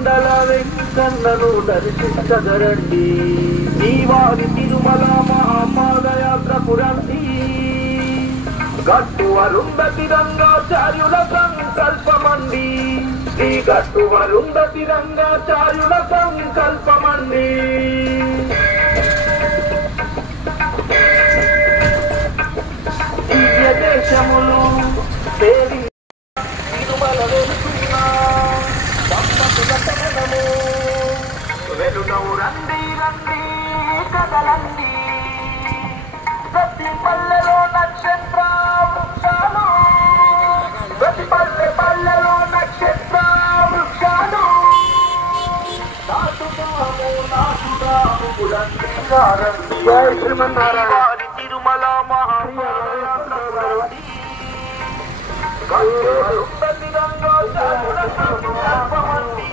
కొండల వెంకన్నను దర్శించగరండి శ్రీవారి తిరుమల మహాపాదయాత్రకు రండి గట్టు అరుంధతి రంగాచార్యుల సంకల్పమండి శ్రీ గట్టు అరుంధతి రంగాచార్యుల సంకల్పమండి దివ్య దేశములు దేవి తిరుమల వెలుతున్నా వెలునవు రండి రండి కదలండి ప్రతి పల్లెలో నక్షత్ర వృక్షాలు ప్రతి పల్లెలో నక్షత్ర వృక్షాలు నాటుదాము శ్రీమన్నారాయణ తిరుమల మహాయాత్ర గట్టు వరుంధతి రంగాచార్యుల సంకల్పమండి